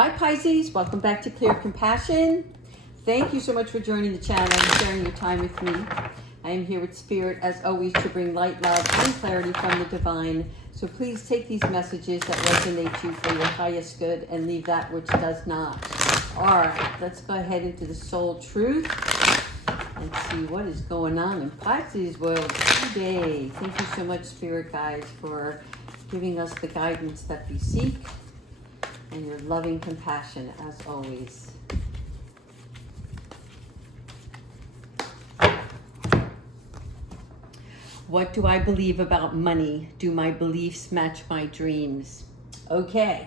Hi Pisces, welcome back to Clear Compassion. Thank you so much for joining the channel and sharing your time with me. I am here with Spirit as always to bring light, love, and clarity from the divine. So please take these messages that resonate you for your highest good and leave that which does not. All right, let's go ahead into the soul truth and see what is going on in Pisces world today. Thank you so much, Spirit guides, for giving us the guidance that we seek and your loving compassion as always. What do I believe about money? Do my beliefs match my dreams? Okay,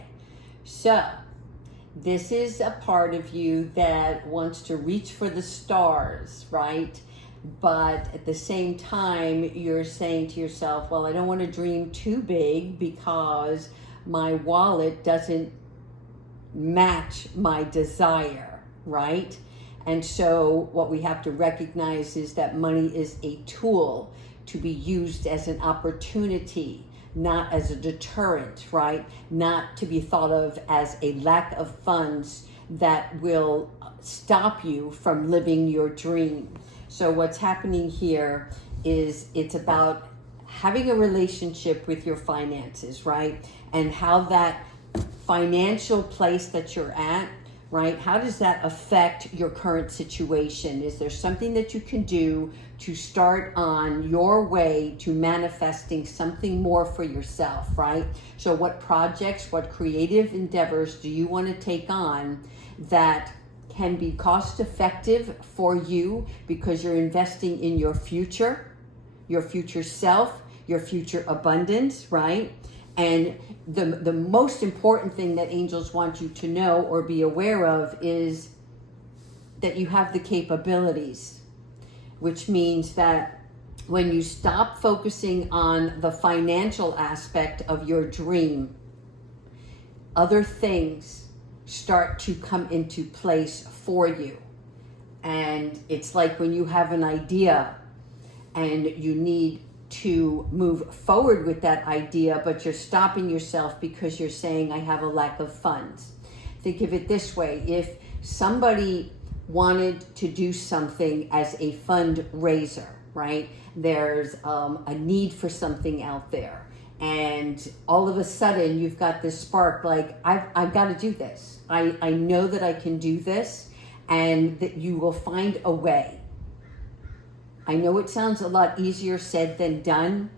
so this is a part of you that wants to reach for the stars, right? But at the same time, you're saying to yourself, well, I don't want to dream too big because my wallet doesn't match my desire, right? And so what we have to recognize is that money is a tool to be used as an opportunity, not as a deterrent, right? Not to be thought of as a lack of funds that will stop you from living your dream. So what's happening here is it's about having a relationship with your finances, right? And how that financial place that you're at, right? How does that affect your current situation? Is there something that you can do to start on your way to manifesting something more for yourself, right? So what projects, what creative endeavors do you want to take on that can be cost effective for you because you're investing in your future self, your future abundance, right? And the most important thing that angels want you to know or be aware of is that you have the capabilities, which means that when you stop focusing on the financial aspect of your dream, other things start to come into place for you. And it's like when you have an idea and you need to move forward with that idea, but you're stopping yourself because you're saying, I have a lack of funds. Think of it this way. If somebody wanted to do something as a fundraiser, right? There's a need for something out there. And all of a sudden you've got this spark, like, I've got to do this. I know that I can do this and that you will find a way. I know it sounds a lot easier said than done,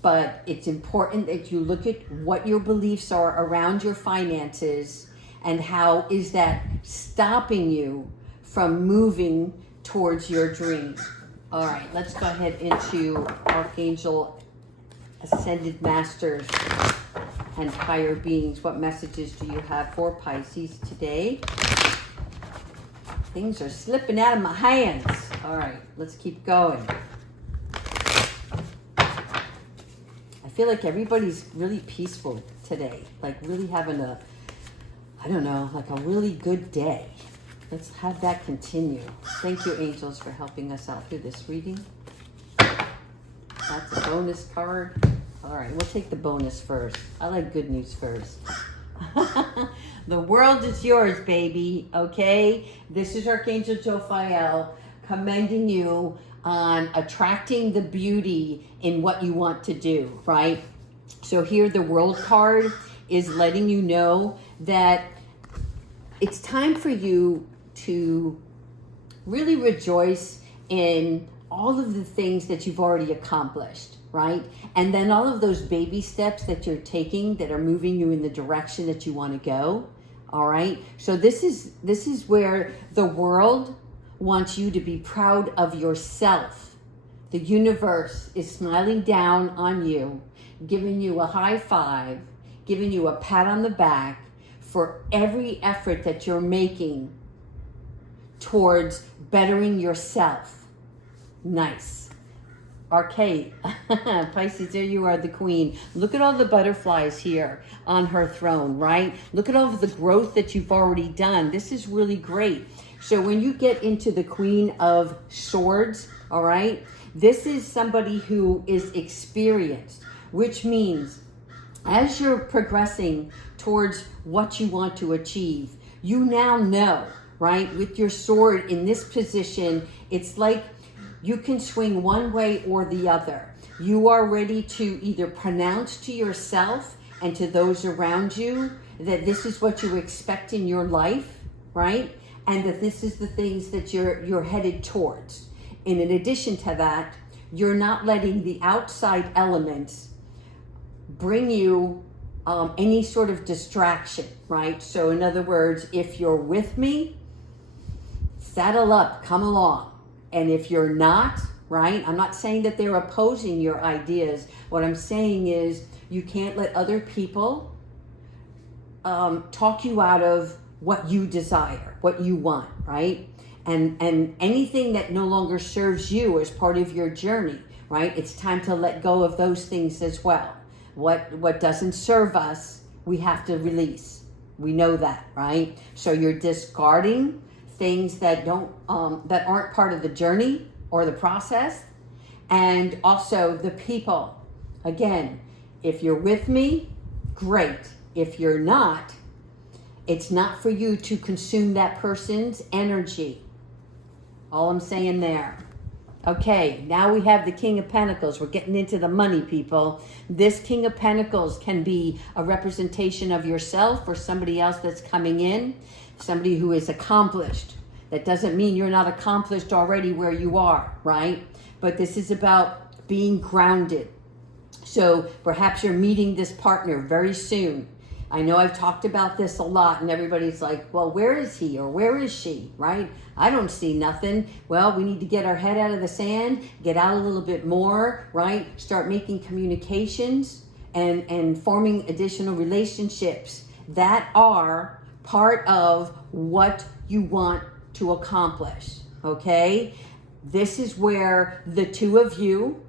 but it's important that you look at what your beliefs are around your finances and how is that stopping you from moving towards your dream. All right, let's go ahead into Archangel, Ascended Masters, and higher beings. What messages do you have for Pisces today? Things are slipping out of my hands. All right, let's keep going. I feel like everybody's really peaceful today, like really having a, I don't know, like a really good day. Let's have that continue. Thank you, angels, for helping us out through this reading. That's a bonus card. All right, we'll take the bonus first. I like good news first. The world is yours, baby, okay? This is Archangel Jophiel commending you on attracting the beauty in what you want to do, right? So here the world card is letting you know that it's time for you to really rejoice in all of the things that you've already accomplished, right? And then all of those baby steps that you're taking that are moving you in the direction that you want to go, all right? So this is where the world wants you to be proud of yourself. The universe is smiling down on you, giving you a high five, giving you a pat on the back for every effort that you're making towards bettering yourself. Nice. Arcade. Pisces, there you are, the queen. Look at all the butterflies here on her throne, right? Look at all of the growth that you've already done. This is really great. So when you get into the Queen of Swords, all right, this is somebody who is experienced, which means as you're progressing towards what you want to achieve, you now know, right? With your sword in this position, it's like you can swing one way or the other. You are ready to either pronounce to yourself and to those around you that this is what you expect in your life, right? And that this is the things that you're headed towards. And in addition to that, you're not letting the outside elements bring you any sort of distraction, right? So in other words, if you're with me, saddle up, come along. And if you're not, right? I'm not saying that they're opposing your ideas. What I'm saying is you can't let other people talk you out of what you desire, what you want, right? And anything that no longer serves you as part of your journey, right? It's time to let go of those things as well. What doesn't serve us, we have to release. We know that, right? So you're discarding things that that aren't part of the journey or the process, and also the people. Again, if you're with me, great. If you're not, it's not for you to consume that person's energy. All I'm saying there. Okay, now we have the King of Pentacles. We're getting into the money, people. This King of Pentacles can be a representation of yourself or somebody else that's coming in, somebody who is accomplished. That doesn't mean you're not accomplished already where you are, right? But this is about being grounded. So perhaps you're meeting this partner very soon. I know I've talked about this a lot and everybody's like, well, where is he or where is she, right? I don't see nothing. Well, we need to get our head out of the sand, get out a little bit more, right? Start making communications and forming additional relationships that are part of what you want to accomplish, okay? This is where the two of you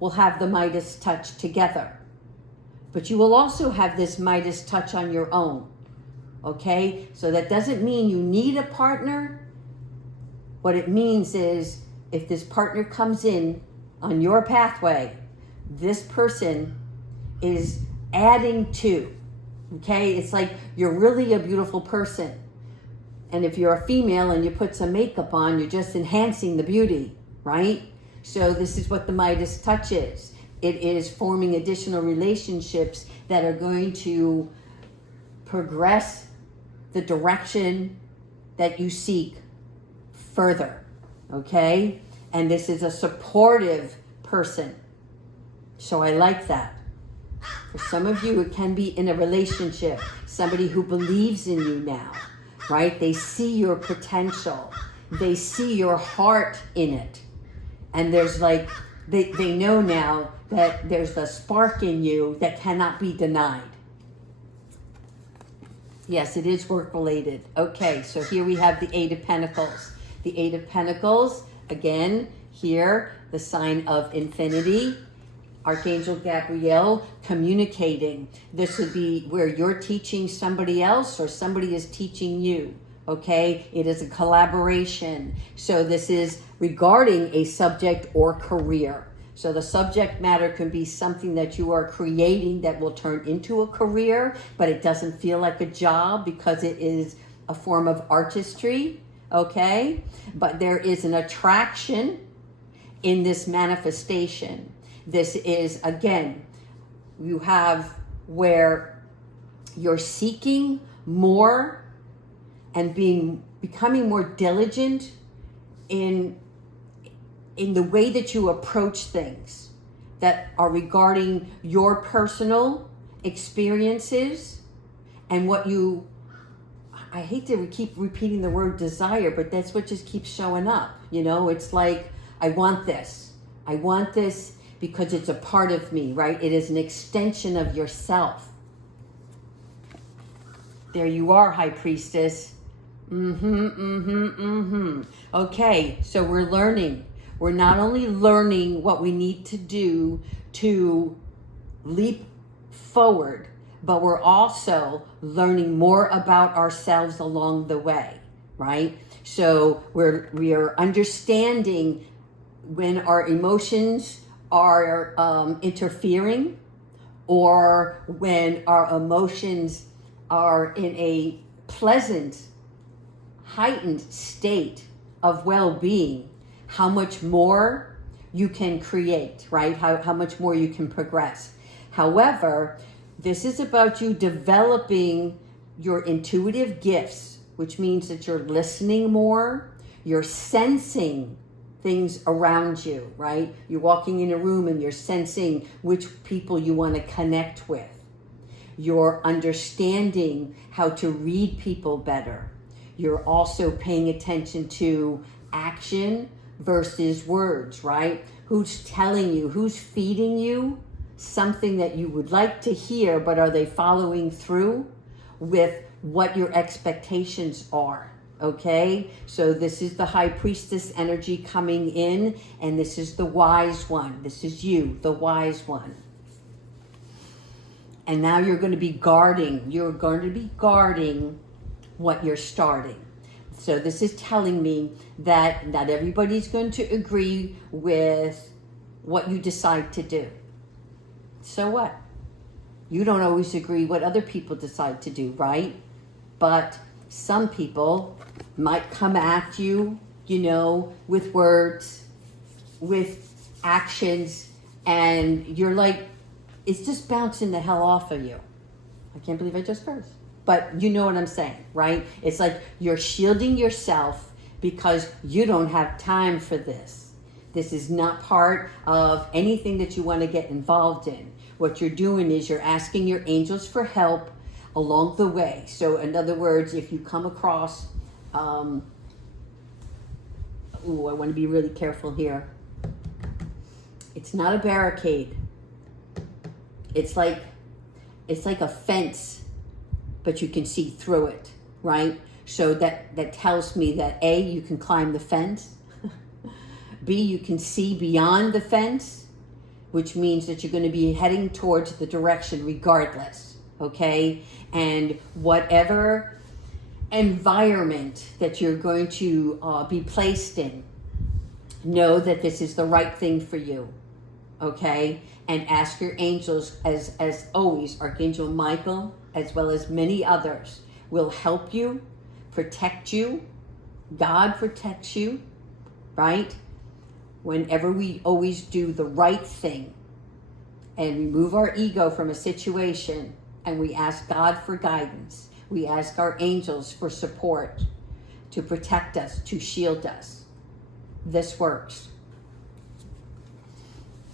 will have the Midas touch together. But you will also have this Midas touch on your own, okay? So that doesn't mean you need a partner. What it means is if this partner comes in on your pathway, this person is adding to, okay? It's like you're really a beautiful person. And if you're a female and you put some makeup on, you're just enhancing the beauty, right? So this is what the Midas touch is. It is forming additional relationships that are going to progress the direction that you seek further, okay? And this is a supportive person. So I like that. For some of you, it can be in a relationship, somebody who believes in you now, right? They see your potential. They see your heart in it. And there's like, they know now that there's a spark in you that cannot be denied. Yes, it is work related. Okay, so here we have the Eight of Pentacles. The Eight of Pentacles, again, here, the sign of infinity. Archangel Gabriel communicating. This would be where you're teaching somebody else or somebody is teaching you. Okay, it is a collaboration. So this is regarding a subject or career. So the subject matter can be something that you are creating that will turn into a career, but it doesn't feel like a job because it is a form of artistry. Okay, but there is an attraction in this manifestation. This is, again, you have where you're seeking more and becoming more diligent in the way that you approach things that are regarding your personal experiences and what you, I hate to keep repeating the word desire, but that's what just keeps showing up. You know, it's like, I want this. I want this because it's a part of me, right? It is an extension of yourself. There you are, High Priestess. Okay, so we're learning. We're not only learning what we need to do to leap forward, but we're also learning more about ourselves along the way, right? So we are understanding when our emotions are interfering or when our emotions are in a pleasant, heightened state of well-being, how much more you can create, right? How much more you can progress. However, this is about you developing your intuitive gifts, which means that you're listening more, you're sensing things around you, right? You're walking in a room and you're sensing which people you want to connect with. You're understanding how to read people better. You're also paying attention to action versus words, right? Who's telling you, who's feeding you something that you would like to hear, but are they following through with what your expectations are? Okay, so this is the high priestess energy coming in, and this is the wise one. This is you, the wise one. And now you're going to be guarding. You're going to be guarding what you're starting. So this is telling me that not everybody's going to agree with what you decide to do. So what? You don't always agree what other people decide to do, right? But some people might come at you, with words, with actions, and you're like, it's just bouncing the hell off of you. I can't believe I just cursed. But you know what I'm saying, right? It's like you're shielding yourself because you don't have time for this. This is not part of anything that you want to get involved in. What you're doing is you're asking your angels for help along the way. So in other words, if you come across, I want to be really careful here. It's not a barricade. It's like a fence, but you can see through it, right? So that tells me that A, you can climb the fence. B, you can see beyond the fence, which means that you're going to be heading towards the direction regardless, okay? And whatever environment that you're going to be placed in, know that this is the right thing for you, okay? And ask your angels, as always, Archangel Michael, as well as many others, will help you, protect you. God protects you, right? Whenever we always do the right thing and remove our ego from a situation and we ask God for guidance, we ask our angels for support to protect us, to shield us. This works.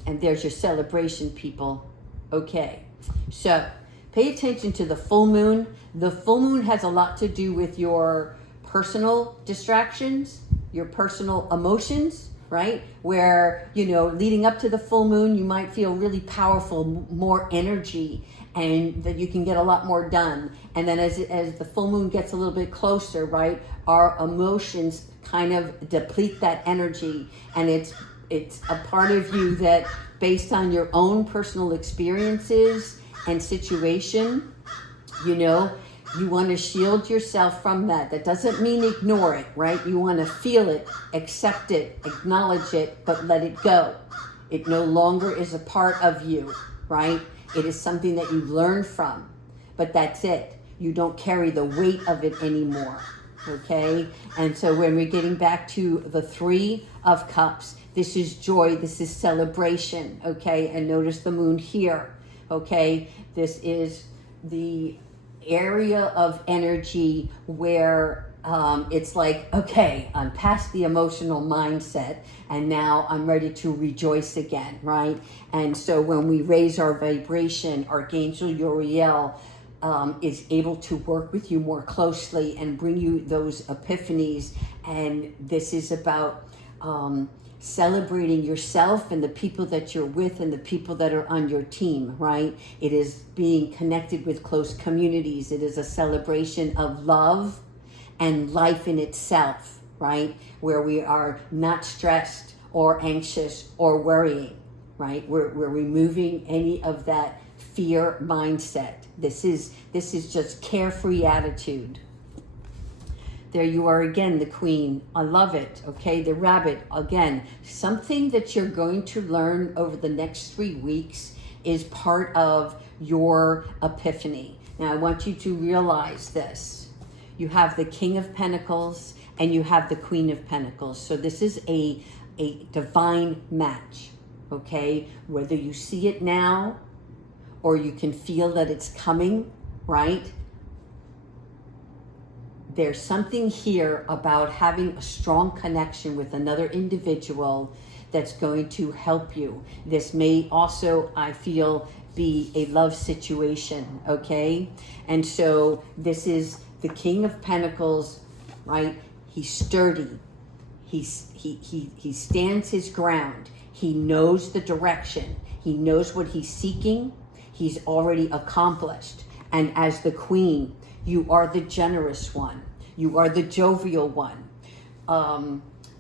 And there's your celebration, people. Okay, so pay attention to the full moon. The full moon has a lot to do with your personal distractions, your personal emotions, right? Where, leading up to the full moon, you might feel really powerful, more energy, and that you can get a lot more done. And then as the full moon gets a little bit closer, right, our emotions kind of deplete that energy. And it's a part of you that, based on your own personal experiences and situation, you want to shield yourself from that. That doesn't mean ignore it, right? You want to feel it, accept it, acknowledge it, but let it go. It no longer is a part of you, right? It is something that you've learned from, but that's it. You don't carry the weight of it anymore, okay? And so when we're getting back to the Three of Cups, this is joy, this is celebration, okay? And notice the moon here, okay? This is the area of energy where it's like, okay, I'm past the emotional mindset and now I'm ready to rejoice again, right? And so when we raise our vibration, Archangel Uriel is able to work with you more closely and bring you those epiphanies. And this is about celebrating yourself and the people that you're with and the people that are on your team, right? It is being connected with close communities. It is a celebration of love and life in itself, right? Where we are not stressed or anxious or worrying, right? We're removing any of that fear mindset. This is just carefree attitude. There you are again, the Queen. I love it, okay? The Rabbit, again, something that you're going to learn over the next 3 weeks is part of your epiphany. Now, I want you to realize this. You have the King of Pentacles and you have the Queen of Pentacles. So this is a divine match, okay? Whether you see it now or you can feel that it's coming, right? There's something here about having a strong connection with another individual that's going to help you. This may also, I feel, be a love situation, okay? And so this is the King of Pentacles, right? He's sturdy. He stands his ground. He knows the direction. He knows what he's seeking. He's already accomplished. And as the Queen, you are the generous one. You are the jovial one.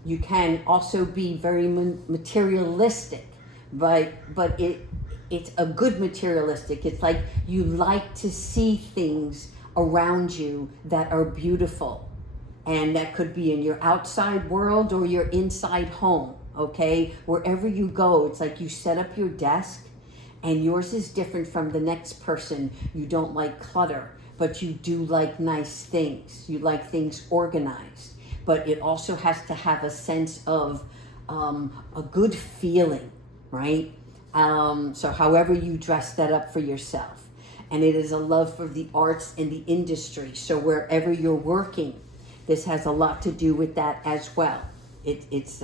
You can also be very materialistic, but it's a good materialistic. It's like you like to see things around you that are beautiful. And that could be in your outside world or your inside home, okay? Wherever you go, it's like you set up your desk and yours is different from the next person. You don't like clutter, but you do like nice things. You like things organized, but it also has to have a sense of a good feeling, right? So however you dress that up for yourself. And it is a love for the arts and the industry. So wherever you're working, this has a lot to do with that as well. It's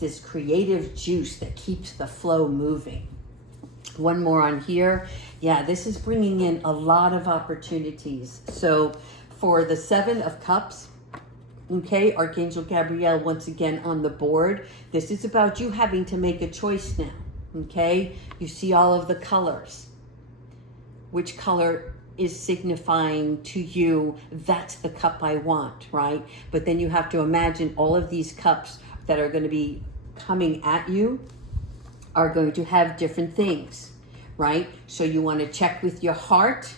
this creative juice that keeps the flow moving. One more on here. Yeah, this is bringing in a lot of opportunities. So for the Seven of Cups, okay, Archangel Gabriel once again on the board. This is about you having to make a choice now, okay? You see all of the colors. Which color is signifying to you, that's the cup I want, right? But then you have to imagine all of these cups that are going to be coming at you are going to have different things, right? So you want to check with your heart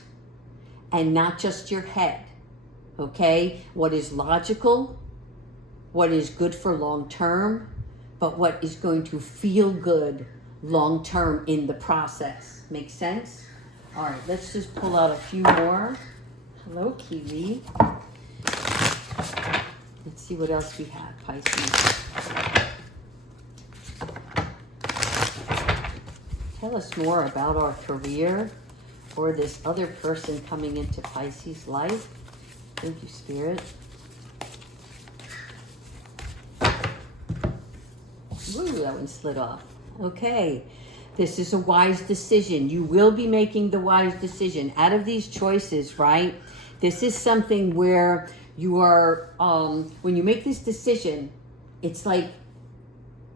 and not just your head, okay? What is logical, what is good for long term, but what is going to feel good long term in the process. Make sense? All right, let's just pull out a few more. Hello, Kiwi. Let's see what else we have, Pisces. Tell us more about our career or this other person coming into Pisces' life. Thank you, Spirit. Ooh, that one slid off. Okay. This is a wise decision. You will be making the wise decision. Out of these choices, right? This is something where you are, when you make this decision, it's like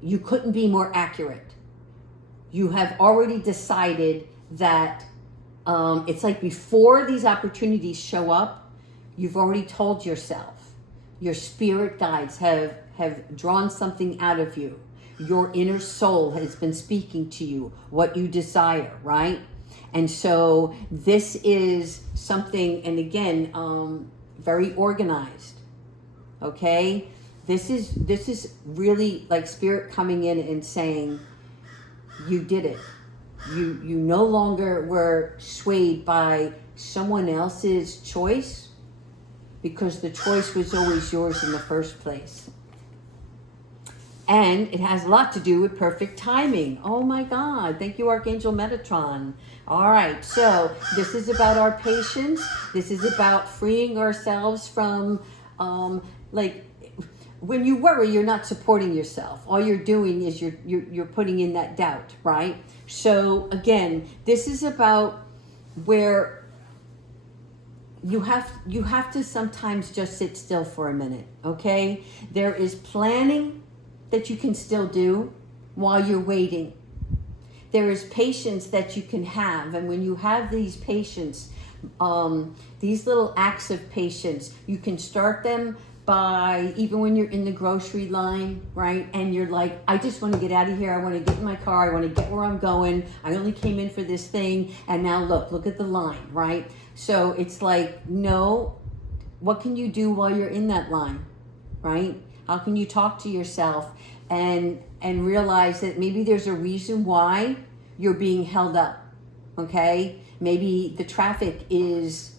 you couldn't be more accurate. You have already decided that it's like before these opportunities show up, you've already told yourself. Your spirit guides have drawn something out of you. Your inner soul has been speaking to you, what you desire, right? And so this is something, and again, very organized, okay? This is really like Spirit coming in and saying, you did it. You no longer were swayed by someone else's choice, because the choice was always yours in the first place. And it has a lot to do with perfect timing. Oh my God. Thank you, Archangel Metatron. All right. So this is about our patience. This is about freeing ourselves from, like, when you worry, you're not supporting yourself. All you're doing is you're putting in that doubt, right? So again, this is about where you have to sometimes just sit still for a minute, okay? There is planning that you can still do while you're waiting. There is patience that you can have. And when you have these patience, these little acts of patience, you can start them by, even when you're in the grocery line, right? And you're like, I just want to get out of here. I want to get in my car. I want to get where I'm going. I only came in for this thing. And now look at the line, right? So it's like, no, what can you do while you're in that line, right? How can you talk to yourself and realize that maybe there's a reason why you're being held up, okay? Maybe the traffic is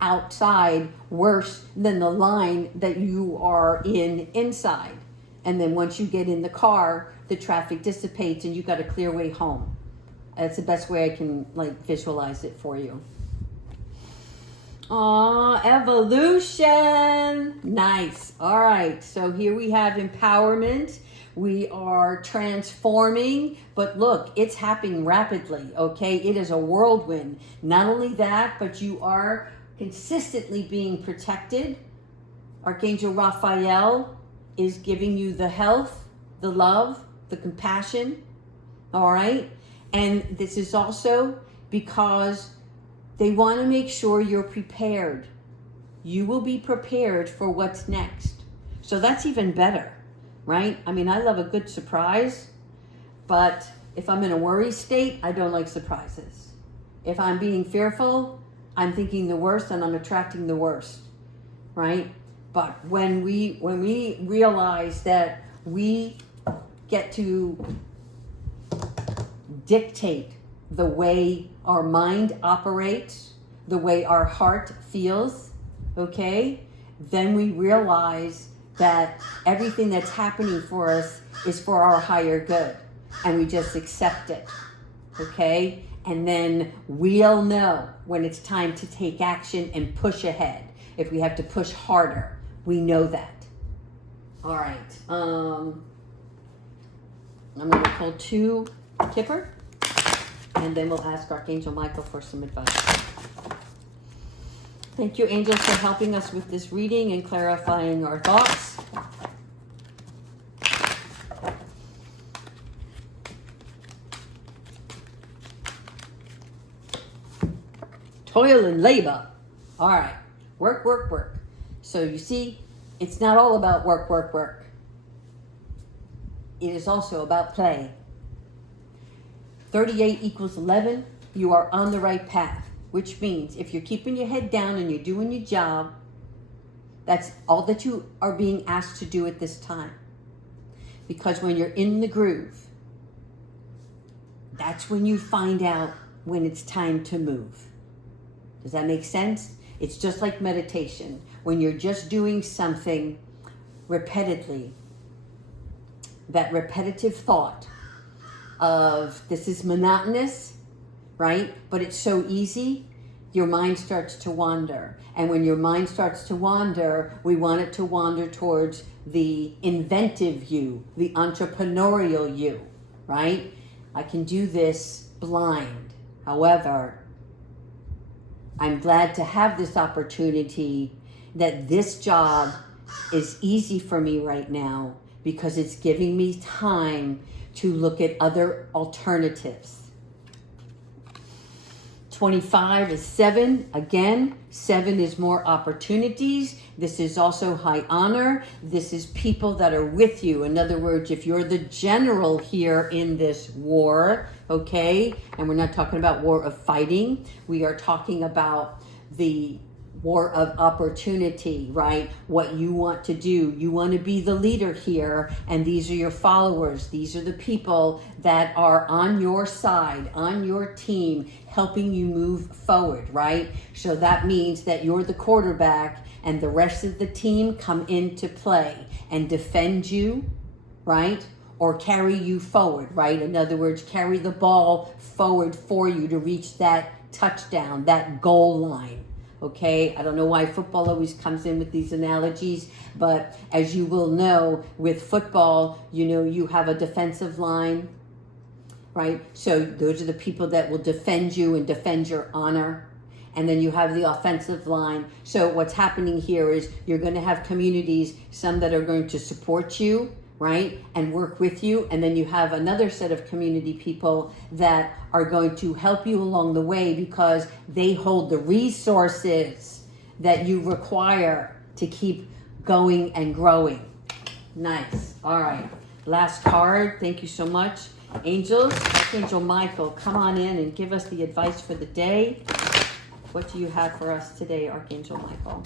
outside worse than the line that you are in inside. And then once you get in the car, the traffic dissipates and you got a clear way home. That's the best way I can visualize it for you. Aw, evolution. Nice. All right. So here we have empowerment. We are transforming, but look, it's happening rapidly, okay? It is a whirlwind. Not only that, but you are consistently being protected. Archangel Raphael is giving you the health, the love, the compassion, all right? And this is also because they want to make sure you're prepared. You will be prepared for what's next. So that's even better, right? I mean, I love a good surprise, but if I'm in a worry state, I don't like surprises. If I'm being fearful, I'm thinking the worst and I'm attracting the worst, right? But when we realize that we get to dictate the way our mind operates, the way our heart feels, okay, then we realize that everything that's happening for us is for our higher good, and we just accept it, okay? And then we'll know when it's time to take action and push ahead. If we have to push harder, we know that. All right. I'm going to pull 2 Kipper, and then we'll ask Archangel Michael for some advice. Thank you, angels, for helping us with this reading and clarifying our thoughts. Toil and labor. All right. Work, work, work. So you see, it's not all about work, work, work. It is also about play. 38 equals 11. You are on the right path, which means if you're keeping your head down and you're doing your job, that's all that you are being asked to do at this time. Because when you're in the groove, that's when you find out when it's time to move. Does that make sense? It's just like meditation. When you're just doing something repetitively, that repetitive thought of this is monotonous, right? But it's so easy, your mind starts to wander. And when your mind starts to wander, we want it to wander towards the inventive you, the entrepreneurial you, right? I can do this blind. However, I'm glad to have this opportunity, that this job is easy for me right now because it's giving me time to look at other alternatives. 25 is 7. Again, 7 is more opportunities. This is also high honor. This is people that are with you. In other words, if you're the general here in this war, okay, and we're not talking about war of fighting, we are talking about the war of opportunity, right? What you want to do. You want to be the leader here, and these are your followers. These are the people that are on your side, on your team, helping you move forward, right? So that means that you're the quarterback and the rest of the team come into play and defend you, right? Or carry you forward, right? In other words, carry the ball forward for you to reach that touchdown, that goal line. Okay, I don't know why football always comes in with these analogies, but as you will know, with football, you know, you have a defensive line, right? So those are the people that will defend you and defend your honor. And then you have the offensive line. So what's happening here is you're going to have communities, some that are going to support you, right, and work with you. And then you have another set of community people that are going to help you along the way because they hold the resources that you require to keep going and growing. Nice. All right. Last card. Thank you so much. Angels, Archangel Michael, come on in and give us the advice for the day. What do you have for us today, Archangel Michael?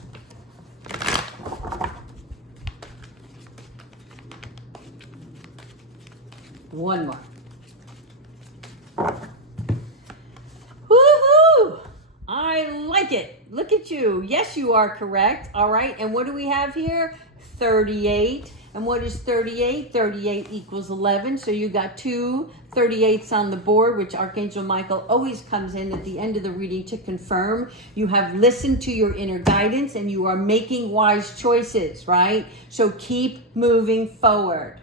One more. beat you. Yes, you are correct. All right. And what do we have here? 38. And what is 38? 38 equals 11. So you got 2 38s on the board, which Archangel Michael always comes in at the end of the reading to confirm. You have listened to your inner guidance and you are making wise choices, right? So keep moving forward.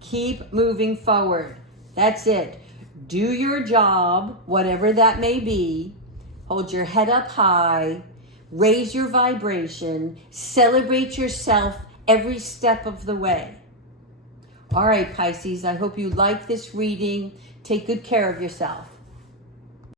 Keep moving forward. That's it. Do your job, whatever that may be. Hold your head up high. Raise your vibration. Celebrate yourself every step of the way. All right, Pisces, I hope you like this reading. Take good care of yourself.